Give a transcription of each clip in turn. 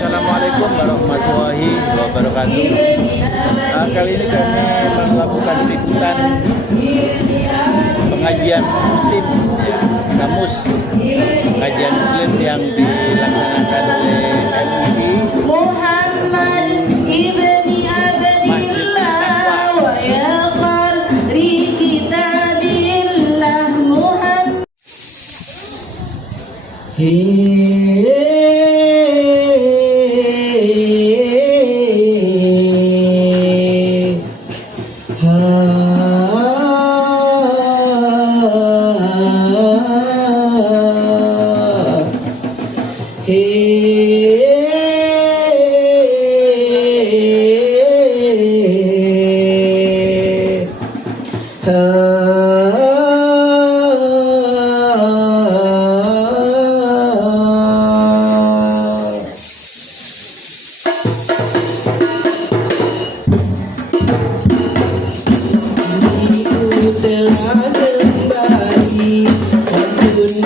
Assalamualaikum warahmatullahi wabarakatuh. Kali ini kami melakukan liputan pengajian muslim, kamus pengajian muslim yang dilaksanakan oleh MUI Muhammad ibni Abdillah wa ya qari kitabillah Muhammad. Telah kembali dan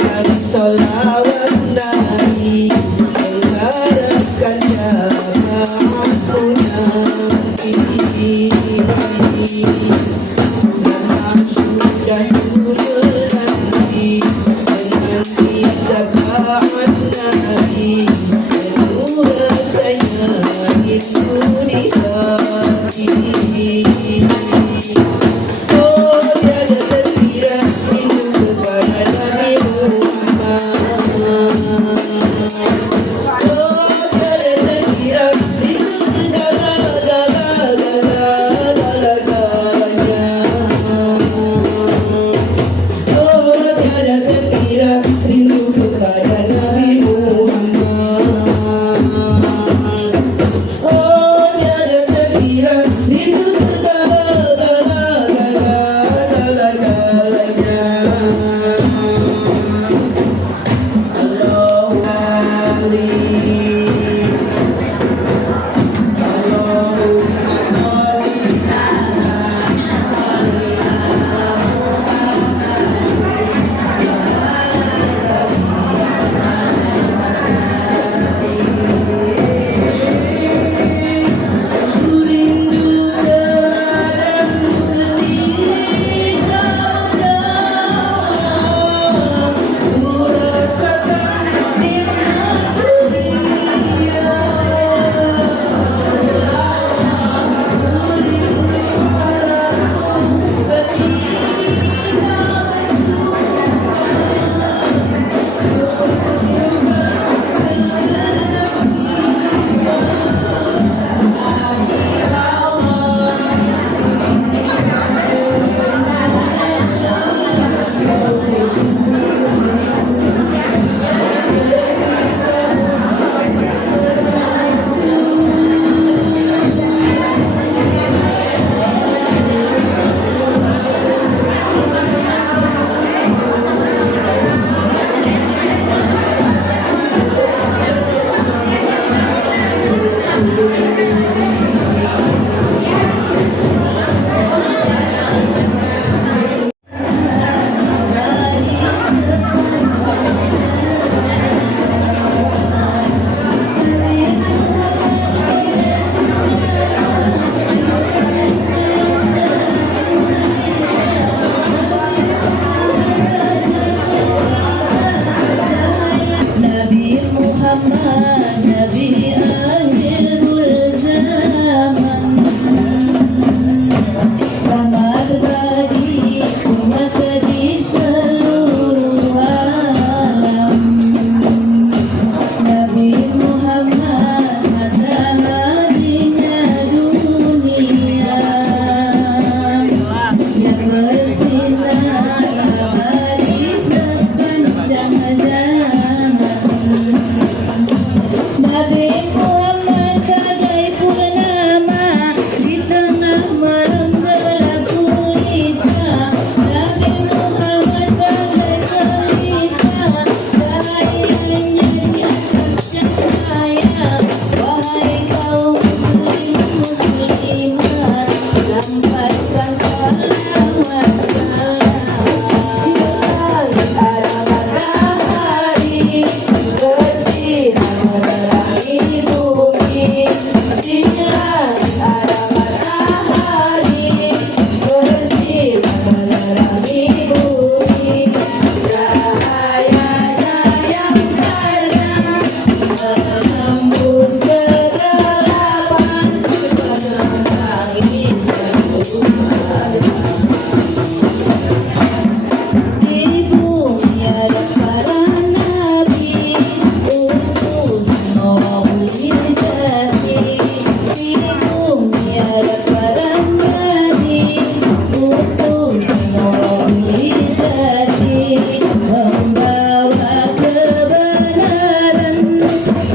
membawa kebenaran,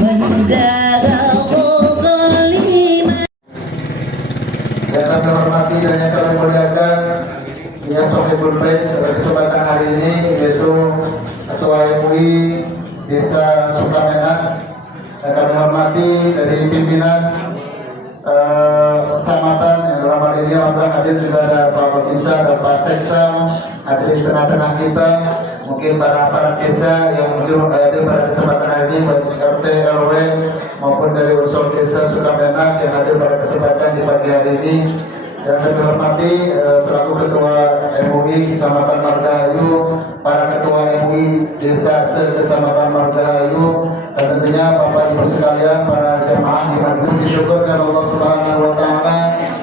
menjaga kezaliman. Yang kami hormati dan yang kami muliakan, ya Sohibul Bait, pada kesempatan hari ini yaitu Ketua MUI Desa Sukamenak. Yang kami hormati dari pimpinan kecamatan, yang dalam hal ini alhamdulillah hadir juga ada Pak Babinsa, ada Pak Sekcam, hadir di tengah-tengah kita. Mungkin para desa yang mungkin hadir pada kesempatan hari ini, baik RT RW maupun dari unsur desa Sukamenak yang hadir pada kesempatan di pagi hari ini. Yang kami hormati selaku Ketua MUI Kecamatan Margahayu, para Ketua MUI Desa Kecamatan Margahayu, dan tentunya Bapak Ibu sekalian, para jamaah di masjid, disyukurkan Allah Subhanahu wa Ta'ala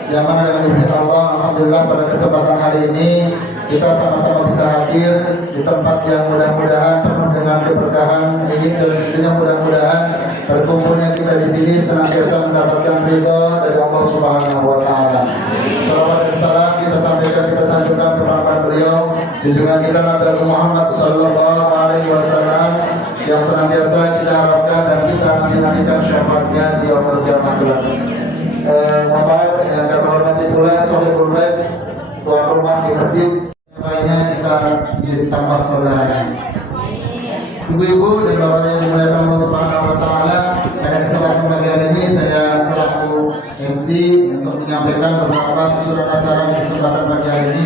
yang mana dengan izin Allah, alhamdulillah pada kesempatan hari ini kita sama-sama bisa hadir di tempat yang mudah-mudahan penuh dengan keberkahan ini, dan tentunya mudah-mudahan berkumpulnya kita di sini senantiasa mendapatkan ridho dari Allah Subhanahu wa Ta'ala. Salawat dan salam kita sampaikan, kita sanjungkan kepada beliau, junjungan kita Nabi Muhammad Sallallahu Alaihi Wasallam yang senantiasa kita harapkan dan kita nantikan syafaatnya di yaumul qiyamah kelak. Bapak yang kami hormati pula Sohibul Bait, tuan rumah di masjid, lainnya kita menjadi tambah saudara. Ibu-ibu dan bapak yang dimuliakan Allah Subhanahu wa Ta'ala, pada kesempatan pagi hari ini saya selaku MC untuk menyampaikan beberapa susunan acara di kesempatan pagi hari ini.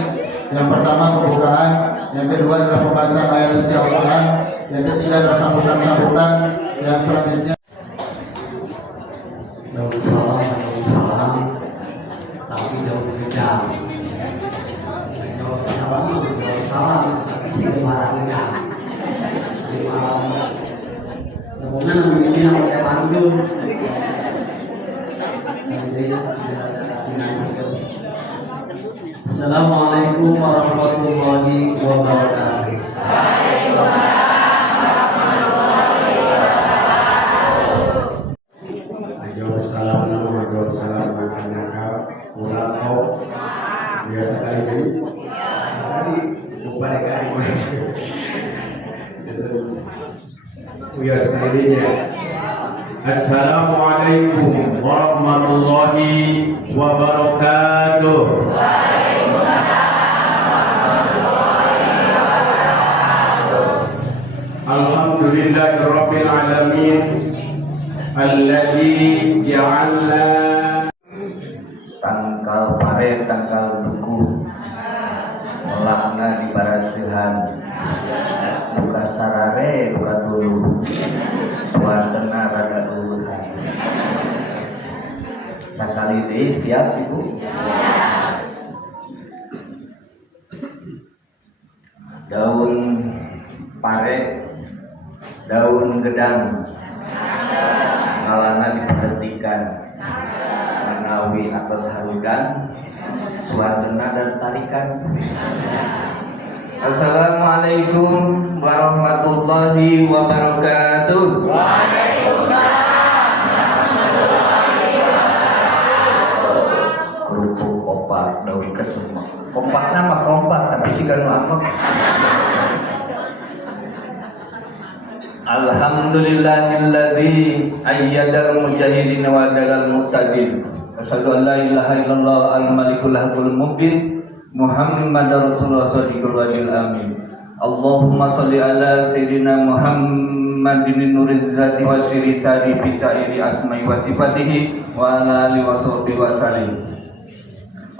Yang pertama pembukaan, yang kedua adalah pembacaan ayat suci Al-Quran, yang ketiga adalah sambutan-sambutan, yang selanjutnya daun salam, tapi daun gedang. Daun salam, tapi sih marahnya. Kemudian ini yang saya panggil. Assalamualaikum warahmatullahi wabarakatuh. Biasa kali ini, tadi upaya kali biasa kali ini. Assalamualaikum warahmatullahi wabarakatuh. Alhamdulillahirabbil alamin alladzi ja'alna tangkal pare tangkal duku melakna di barasihan buka sarare buka tulu buatena rada uluhan sakali deh siap ibu daun pare daun gedang ngalana diperhatikan menawi atas haludan suadana dan tarikan. Assalamualaikum warahmatullahi wabarakatuh. Waalaikumsalam warahmatullahi wabarakatuh. Kerupuk kompak daun kesemak. Kompak nama kompak tapi sih kan apa? Alhamdulillahilladzi ayyadal mujahidin wa jalal muqtadin. Asyhadu an la ilaha illallah al-malikul haqqul mubin Muhammadar Rasulullah shadiqul wajil amin. Allahumma sholli ala sayyidina Muhammadin nuriz zati wa sirri sadi fi sa'iri asma'i wa sifatihi wa ala alihi wa sahbihi wa sallim.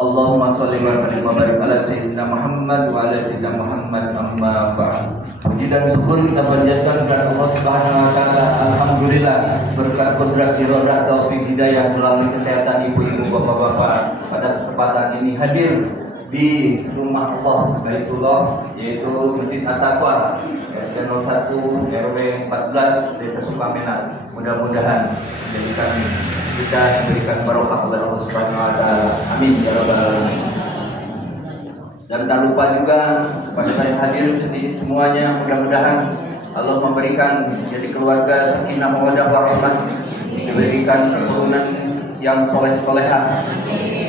Allahumma sholli wa sallim wa barik ala sayyidina Muhammad wa ala sayyidina Muhammad amma ba'd. Puji dan syukur kita panjatkan kepada Allah Subhanahu wa Ta'ala. Alhamdulillah berkat kudrat irodah taufik hidayah melalui kesehatan ibu-ibu bapak-bapak pada kesempatan ini hadir di rumah Allah Baitullah, yaitu Masjid At-Taqwa RT 01 RW 14 Desa Sukamenak. Mudah-mudahan menjadikan kita diberikan barokah oleh Allah Subhanahu wa Ta'ala. Amin ya rabbal alamin. Dan tak lupa juga kepada saya hadir sendiri semuanya, mudah-mudahan Allah memberikan jadi keluarga sakinah mawaddah warahmah, diberikan keturunan yang soleh-solehah,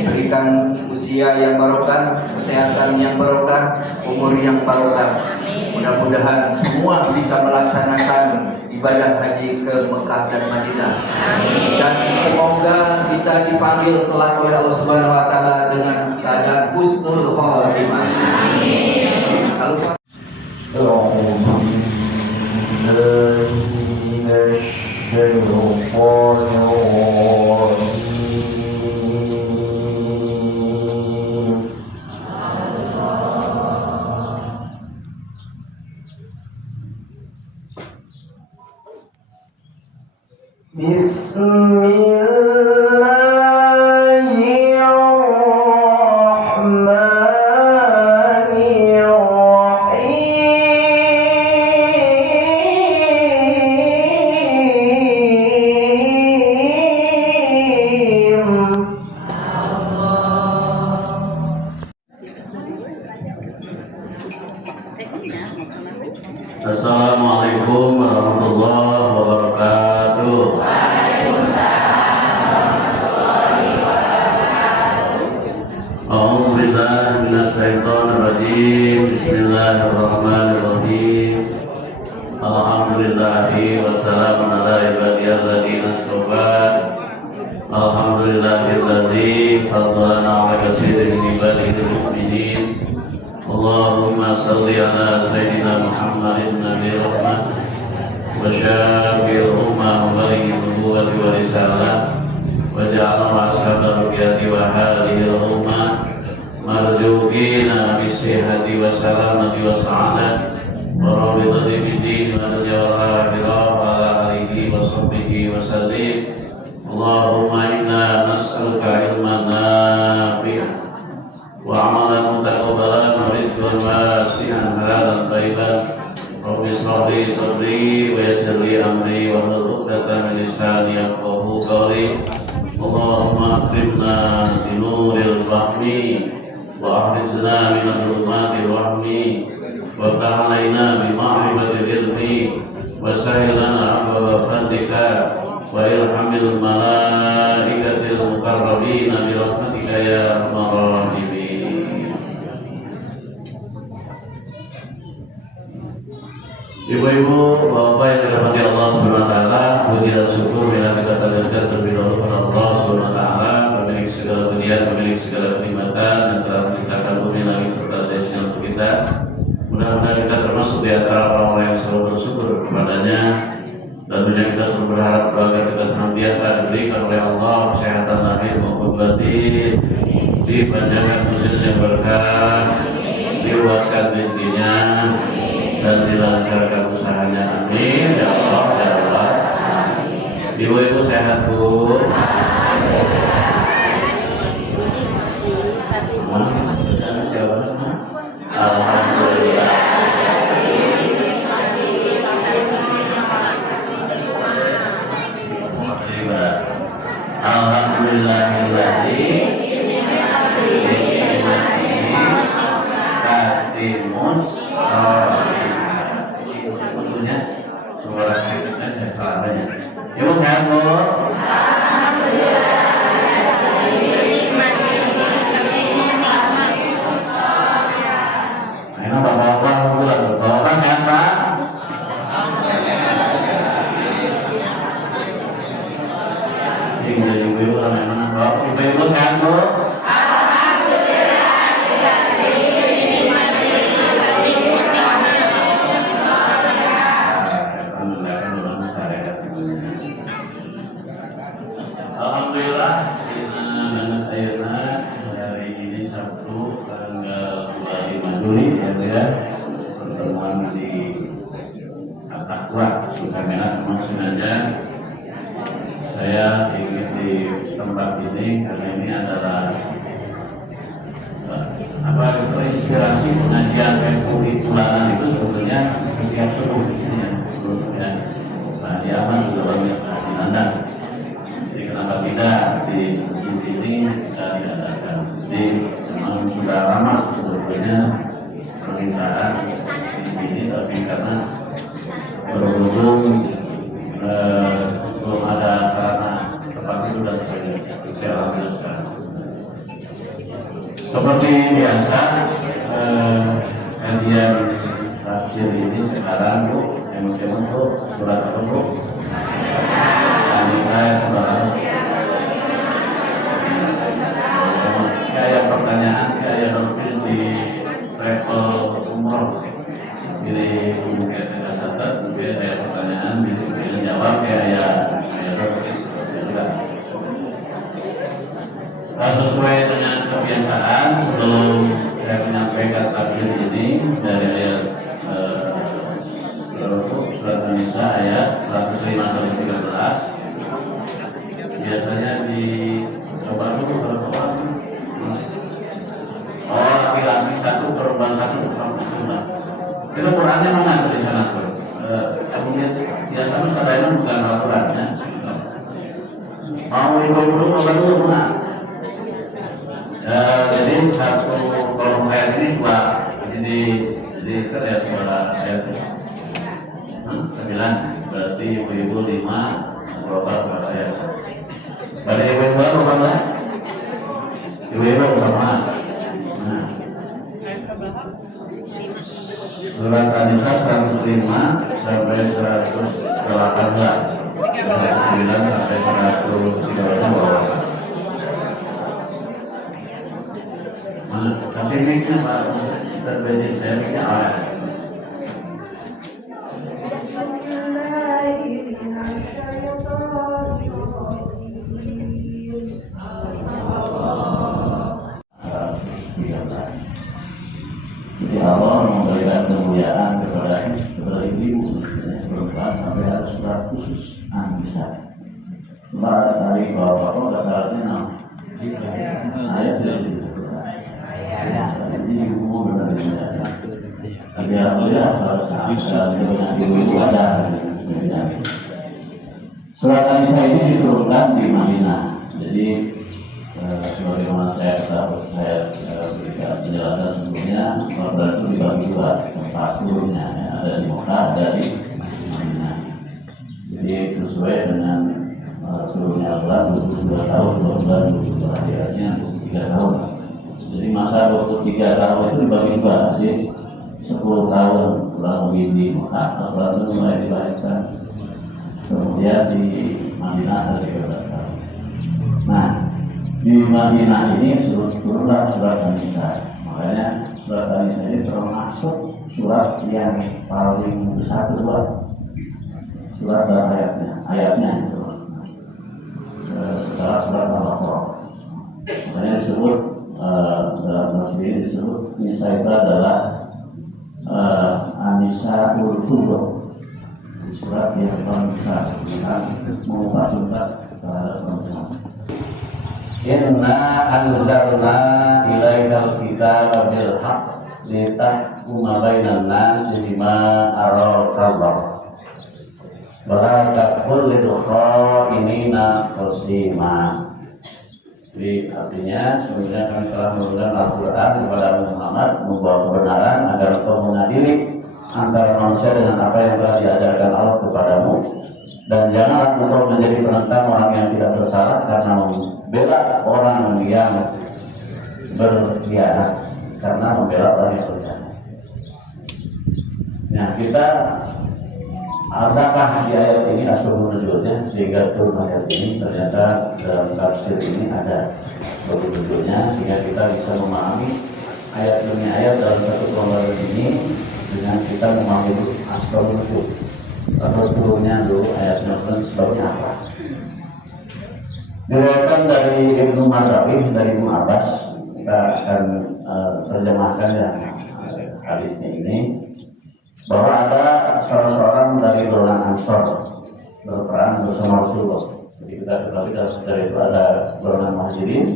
diberikan usia yang barokah, kesehatan yang barokah, umur yang barokah. Mudah-mudahan semua bisa melaksanakan ibadah haji ke Mekah dan Madinah. Dan semoga bisa dipanggil kelak oleh Allah Subhanahu wa taala dengan keadaan husnul khatimah. Assalamualaikum warahmatullahi wabarakatuh. A'udzu billahi minasyaitonir rajim. Bismillahirrahmanirrahim. Alhamdulillahi wassalamun ala ibadiyalladzina astafa. Alhamdulillahilladzi faddalana ala katsirin min ibadihi mu'minin. Allahumma salli ala sayyidina Muhammadin nabi rahmah wa syafi'il ummah wa baligh nubuwwati wa risalah wa ja'alna ashabal qiyadi wa halihi ummah marjuqina bi sihhati wa salamati wa sa'adah wa rabitati bid-din wa najwa ala alihi wa sahbihi wa sallim. Allahumma inna nas'aluka ilman nafi'an wa amalan mutaqabbalan wa rizqan wasi'an halalan thayyiban. Rabbi ishrah li sadri wa yassir li amri wa hlul 'uqdatam min lisani yafqahu qawli. Allahumma akrimna bi nuril fahmi wa ahrizna min dhulumatil wahmi wa ftah 'alaina bi ma'rifatil ilmi wa sahhil lana abwaaba fadlika wa irhamil malaikatil muqarrabin bi rahmatika ya arhamar rahimin. Ibu-ibu, bapak yang dirahmati Allah Subhanahu wa taala, puji dan syukur bila kita panjatkan terlebih dahulu kepada Allah Subhanahu wa taala, pemilik segala dunia, pemilik segala kenikmatan, dan telah menciptakan bumi langit serta seisinya untuk kita. Mudah-mudahan kita termasuk di antara orang-orang yang selalu bersyukur kepadanya, dan dunia kita selalu berharap agar kita senantiasa diberikan oleh Allah kesehatan lahir maupun batin, dipanjangkan usianya berkah, diluaskan rezekinya, dan dilancarkan usahanya. Amin ya Allah ya Allah. Ibu-ibu sehat Bu? Alhamdulillah. Alhamdulillahilladzi katimus suara sakitnya saya salamnya. Ibu sehat Bu? Ayo bapak-bapak pulang. Bapak sehat Pak? Ibu-ibu ramai mana Bapak? Ibu-ibu sehat Bu? Alhamdulillah, hari ini Sabtu tanggal 25 Juli ya, pertemuan di At-Taqwa Sukamena. Maksudnya saya ingin di tempat ini karena ini adalah inspirasi pengajian FUI bulanan itu sebetulnya setiap subuh di sini ya. Nah, di Aman juga banyak di Nanda. Jadi kenapa tidak di masjid ini kita diadakan? Jadi memang sudah lama sebetulnya permintaan di sini, tapi karena berhubung belum ada sarana tempat itu dan saya alhamdulillah sekarang. Seperti biasa kajian tafsir sekarang Bu, emang Bu, surat apa Bu? Saya surat apa? Kayak pertanyaan, kayak mungkin di travel umroh. Jadi mungkin tidak catat, mungkin ada pertanyaan, mungkin jawab kayak sesuai dengan kebiasaan sebelum saya menyampaikan takbir ini dari ayat surat An-Nisa ayat 105-13 biasanya dicoba dulu perempuan laki-laki satu perempuan satu sunnah. Itu Qurannya mana di sana tuh? Kemudian yang kami sadari bukan Al-Qurannya. Mau ibu-ibu coba dulu mana? Jadi satu kolom ayat ini dua, jadi kerja suara ayat 9, berarti ibu-ibu 5, berapa ayat? Pada ibu-ibu apa ya? Ibu-ibu sama. Surat An-Nisa 105 sampai 118, 9 sampai 113. Kasih mic-nya Pak, terbeda mic-nya awal. Jadi Allah memberikan kemuliaan kepada ibu perempuan sampai harus surat khusus An-Nisa. Surat dari bapak-bapak ada syaratnya ayat sedikit. Jadi ibu benar-benar tapi alhamdulillah ibu ada. Surat An-Nisa ini diturunkan di Madinah. Jadi sebagaimana saya berikan penjelasan sebelumnya, Al-Quran itu dibagi dua tempat turunnya, ada di Mekah, ada di Madinah. Jadi sesuai dengan turunnya Al-Quran 22 tahun, 2 bulan, 22 akhirnya 3 tahun. Jadi masa 23 tahun itu dibagi dua, jadi 10 tahun kurang lebih di Mekah, Al-Quran itu mulai dibacakan. Kemudian di Madinah ada 13 tahun. Nah, di Madinah ini turunlah surat An-Nisa. Makanya surat An-Nisa ini termasuk surat yang paling besar kedua. Surat dan ayatnya itu setelah surat Al-Baqarah. Makanya disebut dalam bahasa ini disebut Nisa itu adalah An-Nisa Ul-Kubra, surat yang paling besar dengan mengubah tuntas terhadap perempuan. Inna anzalna ilaikal kitaba bil haqq litahkuma bainan nasi bima araka wala takul lil kha'inina khasima. Jadi artinya sebenarnya kami telah menurunkan Al-Quran kepada Muhammad membawa kebenaran agar engkau mengadili antara manusia dengan apa yang telah diajarkan Allah kepadamu, dan janganlah engkau menjadi penentang orang yang tidak bersalah karena membela orang yang berkhianat, karena membela orang yang berkhianat. Nah, kita adakah di ayat ini asbabun nuzulnya sehingga turun ayat ini? Ternyata dalam tafsir ini ada asbabun nuzulnya sehingga kita bisa memahami ayat demi ayat dalam satu kelompok ini dengan kita memahami asbabun nuzul atau turunnya dulu ayatnya dan sebabnya apa. Diriwayatkan dari Ibnu Marwahih dari Ibnu Abbas, kita akan terjemahkan yang hadisnya ini, bahwa ada salah seorang dari golongan Ansor berperang bersama Rasulullah. Jadi kita ketahui dari itu ada golongan Muhajirin,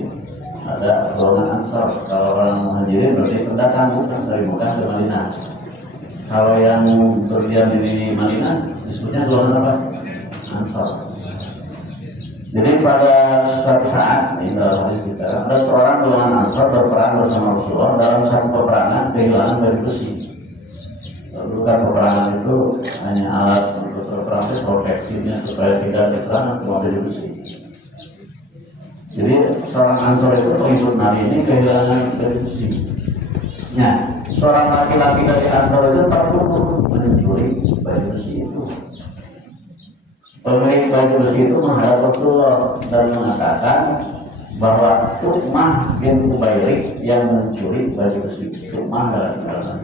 ada golongan Ansor. Kalau golongan Muhajirin berarti pendatang bukan dari Mekah ke Madinah. Kalau yang berdiam di Madinah disebutnya golongan apa? Ansor. Jadi pada suatu saat ini dalam hadis kita ada seorang golongan Ansor berperang bersama Rasulullah dalam satu peperangan kehilangan dari besi. Lalu kan peperangan itu hanya alat untuk berperang, proteksinya supaya tidak diserang cuma dari besi. Jadi seorang Ansor itu pengikut Nabi ini kehilangan dari besi. Nah, seorang laki-laki dari Ansor itu terpukul mencuri baju besi itu. Pemilik baju besi itu menghadap Rasulullah dan mengatakan bahwa Tu'mah bin Ubairik yang mencuri baju besi. Tu'mah dalam kalimat.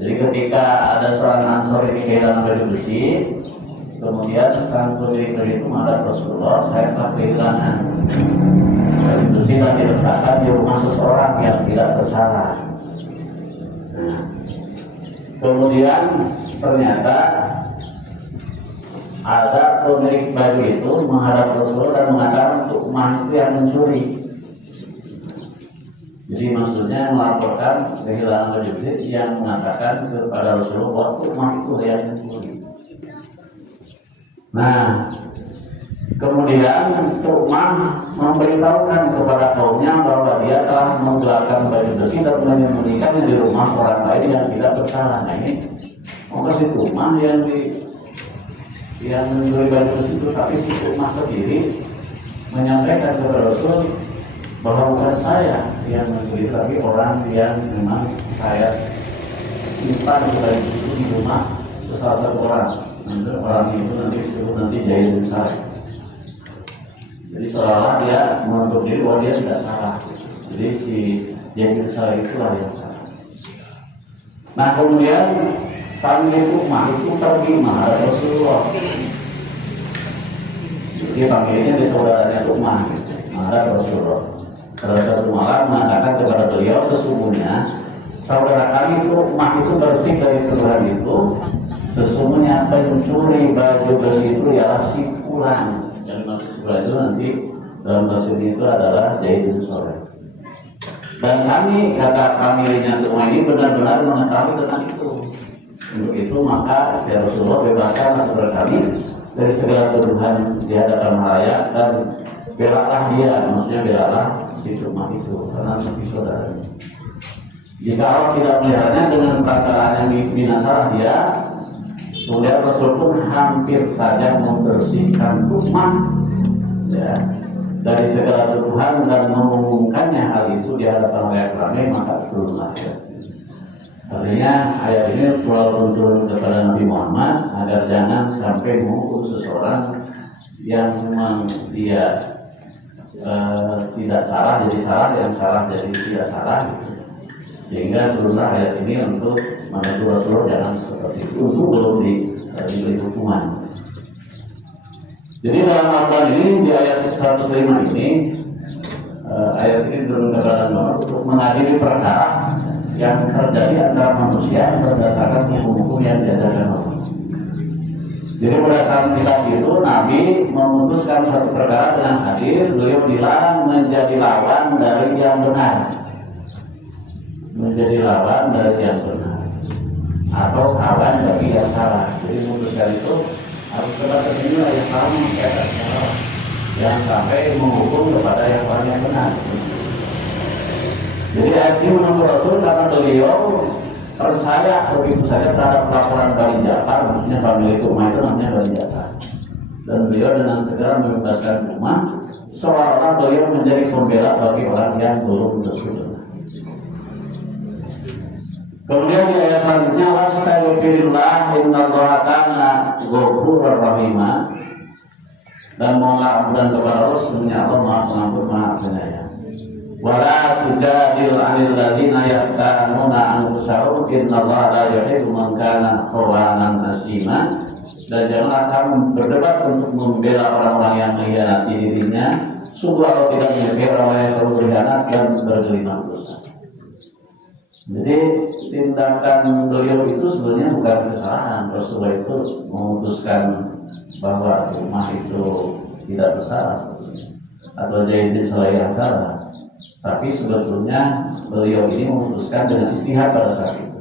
Jadi ketika ada seorang Ansor ini kehilangan baju besi, kemudian sang pemilik baju itu menghadap Rasulullah, saya telah kehilangan baju besi dan diletakkan di rumah seseorang yang tidak bersalah. Nah, kemudian ternyata ada pemilik baju itu menghadap Rasulullah dan mengatakan Tu'mah itu yang mencuri. Jadi maksudnya melaporkan kehilangan baju besi yang mengatakan kepada Rasulullah bahwa Tu'mah itu yang mencuri. Nah, kemudian Tu'mah memberitahukan kepada kaumnya bahwa dia telah menggelapkan baju besi dan menyembunyikannya di rumah orang lain yang tidak bersalah. Nah ini maka si Tu'mah yang mencuri baju besi itu, tapi si Tu'mah sendiri menyampaikan kepada Rasul bahwa bukan saya yang mencuri, tapi orang yang memang saya simpan baju itu di rumah salah satu orang. Orang itu nanti disebut nanti Zaid saya. Jadi seolah dia menuntut diri bahwa dia tidak salah. Jadi si Zaid saya itu lah yang salah. Nah kemudian pemilik rumah itu pergi menghadap Rasulullah. Jadi panggilnya di saudaranya rumah menghadap Rasulullah. Pada suatu malam mengatakan kepada beliau, sesungguhnya saudara kami itu rumah itu bersih dari tuduhan itu. Sesungguhnya pencuri baju besi itu ialah si Fulan. Yang maksud Fulan itu nanti dalam bahasa ini itu adalah Zaid bin Soleh. Dan kami, kata familinya semua ini benar-benar mengetahui tentang itu. Untuk itu maka ya Rasulullah bebaskan saudara kami dari segala tuduhan di hadapan raya dan belalah dia, maksudnya belalah si rumah itu karena seperti saudara. Jika Allah tidak melihatnya dengan perkataan yang binasalah dia, kemudian Rasul pun hampir saja membersihkan rumah ya, dari segala tuduhan dan mengumumkannya hal itu di hadapan rakyat ramai, maka turunlah ayat. Artinya ayat ini walaupun turun kepada Nabi Muhammad agar jangan sampai mengukur seseorang yang memang dia tidak salah jadi salah, yang salah jadi tidak salah gitu. Sehingga turunlah ayat ini untuk menegur Rasulullah jangan seperti itu, untuk belum diberi hukuman. Jadi dalam Al-Quran ini di ayat 105 ini ayat ini turun kepada Nabi untuk mengadili perkara yang terjadi antara manusia berdasarkan hukum-hukum yang diajarkan Allah. Jadi berdasarkan kitab itu Nabi memutuskan satu perkara dengan adil, beliau bilang menjadi lawan dari yang benar, menjadi lawan dari yang benar, atau kawan bagi yang salah. Jadi memutuskan itu harus kepada inilah yang salah mengatakan salah, jangan sampai menghukum kepada yang orang yang benar. Jadi ayat ini menurut Rasul karena beliau percaya begitu saja terhadap laporan Bani Ja'far, maksudnya pemilik rumah itu namanya Bani Ja'far, dan beliau dengan segera membebaskan rumah seolah-olah beliau menjadi pembela bagi orang yang belum bersalah. Kemudian di ayat selanjutnya wastaghfirullah innallaha kana ghafurur rahima, dan mohonlah ampunan kepada Allah, sesungguhnya Allah Maha Pengampun Maha Penyayang. Wala tujadil 'anil ladzina yaqtanuna anfusahum innallaha la yuhibbu man kana khawanan asima, dan janganlah kamu berdebat untuk membela orang-orang yang mengkhianati dirinya, sungguh Allah tidak menyukai orang yang selalu berkhianat dan bergelimang dosa. Jadi tindakan beliau itu sebenarnya bukan kesalahan. Rasulullah itu memutuskan bahwa rumah itu tidak bersalah atau jadi salah yang salah, tapi sebetulnya beliau ini memutuskan dengan istihad pada saat itu,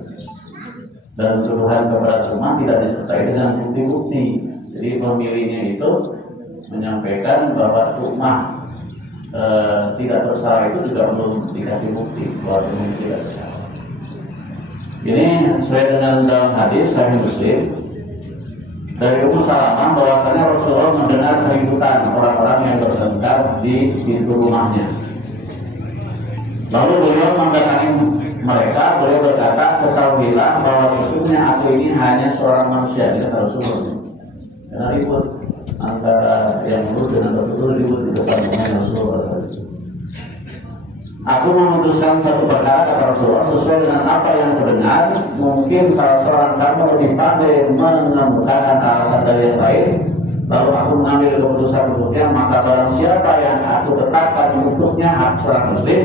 dan tuduhan kepada rumah tidak disertai dengan bukti-bukti. Jadi pemilihnya itu menyampaikan bahwa rumah tidak bersalah itu juga belum dikasih bukti bahwa rumah tidak bersalah. Ini sesuai dengan dalam hadis Sahih Muslim dari Ummu Salamah bahwasanya Rasulullah mendengar keributan orang-orang yang bertengkar di pintu rumahnya. Lalu beliau mendatangi mereka, beliau berkata, ketahuilah bahwa sesungguhnya aku ini hanya seorang manusia, kata Rasulullah. Karena ribut antara yang lurus dengan betul ribut di depan Rasulullah. Aku memutuskan satu perkara, kata Rasulullah, sesuai dengan apa yang terdengar. Mungkin salah seorang kamu lebih pandai mengemukakan alasan dari yang lain. Lalu aku mengambil keputusan untuknya, maka barang siapa yang aku tetapkan untuknya hak seorang muslim,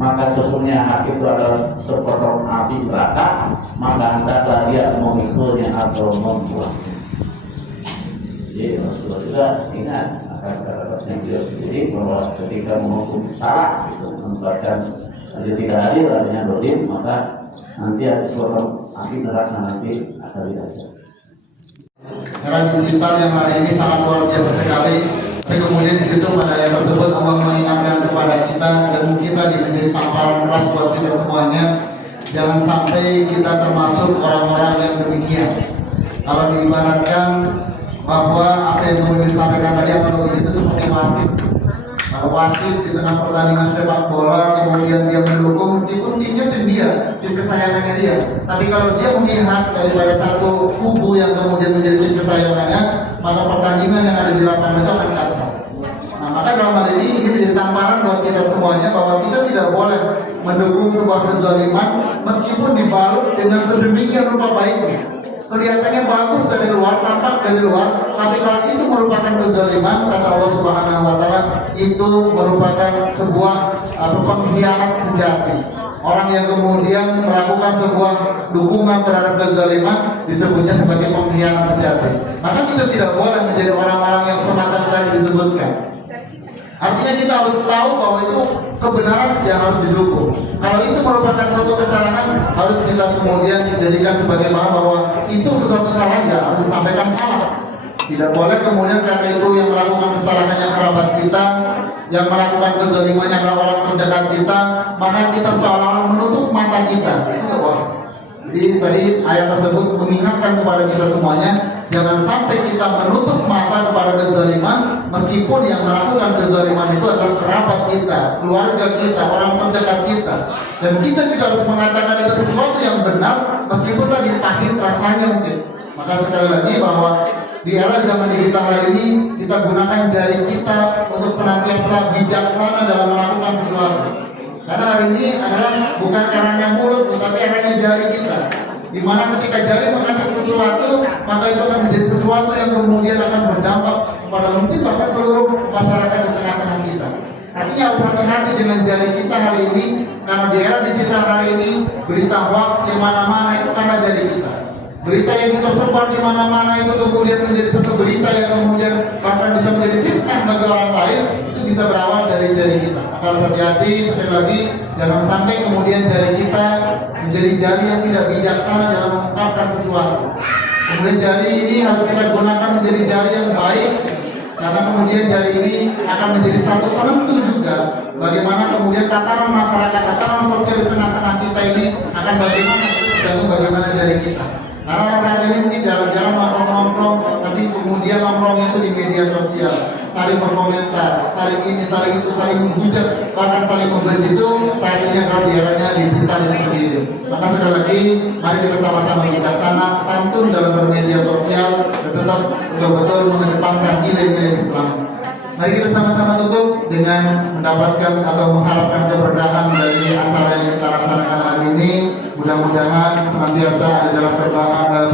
maka sesungguhnya hak itu adalah sepotong api neraka, maka hendaklah dia memikulnya atau membuang. Jadi Rasulullah juga ingat akan kata-katanya beliau sendiri bahwa ketika menghukum salah, itu membuatkan dia tidak adil, adanya dolim, maka nanti ada sepotong api neraka nanti akan dirasakan. Era digital yang hari ini sangat luar biasa sekali. Tapi kemudian di situ pada ayat tersebut Allah mengingatkan kepada kita dan kita menjadi tamparan keras buat kita semuanya. Jangan sampai kita termasuk orang-orang yang demikian. Kalau diibaratkan bahwa apa yang kemudian disampaikan tadi kalau begitu seperti wasit. Kalau wasit di tengah pertandingan sepak bola kemudian dia mendukung meskipun timnya tim dia, tim kesayangannya dia. Tapi kalau dia memihak daripada satu kubu yang kemudian menjadi tim kesayangannya, maka pertandingan yang ada di lapangan itu akan kacau. Nah, maka dalam hal ini menjadi tamparan buat kita semuanya bahwa kita tidak boleh mendukung sebuah kezaliman meskipun dibalut dengan sedemikian rupa baiknya. Kelihatannya bagus dari luar, tampak dari luar, tapi kalau itu merupakan kezaliman, kata Allah Subhanahu wa Ta'ala, itu merupakan sebuah pengkhianat sejati. Orang yang kemudian melakukan sebuah dukungan terhadap kezaliman disebutnya sebagai pengkhianat sejati. Maka kita tidak boleh menjadi orang-orang yang semacam tadi disebutkan. Artinya kita harus tahu bahwa itu kebenaran yang harus didukung. Kalau itu merupakan suatu kesalahan, harus kita kemudian jadikan sebagai bahan bahwa itu sesuatu kesalahan, ya harus disampaikan salah. Tidak boleh kemudian karena itu yang melakukan kesalahannya kerabat kita, yang melakukan kezalimannya adalah orang terdekat kita, maka kita seolah-olah menutup mata kita. Itu tidak boleh. Jadi tadi ayat tersebut mengingatkan kepada kita semuanya, jangan sampai kita menutup mata kepada kezaliman, meskipun yang melakukan kezaliman itu adalah kerabat kita, keluarga kita, orang terdekat kita. Dan kita juga harus mengatakan itu sesuatu yang benar, meskipun tadi pahit rasanya mungkin. Maka sekali lagi bahwa di era zaman digital hari ini, kita gunakan jari kita untuk senantiasa bijaksana dalam melakukan sesuatu. Karena hari ini adalah bukan eranya mulut, tetapi eranya jari kita. Dimana ketika jari mengatur sesuatu, maka itu akan menjadi sesuatu yang kemudian akan berdampak pada mungkin bahkan seluruh masyarakat di tengah-tengah kita. Artinya harus hati-hati dengan jari kita hari ini, karena di era digital hari ini berita hoax di mana-mana itu karena jari kita. Berita yang tersebar di mana-mana itu kemudian menjadi satu berita yang kemudian bahkan bisa menjadi fitnah bagi orang lain, itu bisa berawal dari jari kita. Harus hati-hati, sekali lagi jangan sampai kemudian jari kita menjadi jari yang tidak bijaksana dalam mengungkapkan sesuatu. Kemudian jari ini harus kita gunakan menjadi jari yang baik, karena kemudian jari ini akan menjadi satu penentu juga bagaimana kemudian tataran masyarakat, tataran sosial di tengah-tengah kita ini akan bagaimana, tergantung bagaimana jari kita. Karena orang saat ini mungkin jalan-jalan nongkrong-nongkrong, tapi kemudian nongkrongnya itu di media sosial, saling berkomentar, saling ini, saling itu, saling menghujat, bahkan saling membenci itu saat ini kalau di eranya digital ini sendiri. Maka sekali lagi, mari kita sama-sama bijaksana, santun dalam bermedia sosial, dan tetap betul-betul mengedepankan nilai-nilai Islam. Mari kita sama-sama tutup dengan mendapatkan atau mengharapkan keberkahan dari acara yang kita laksanakan hari ini. Mudah-mudahan senantiasa ada dalam keberkahan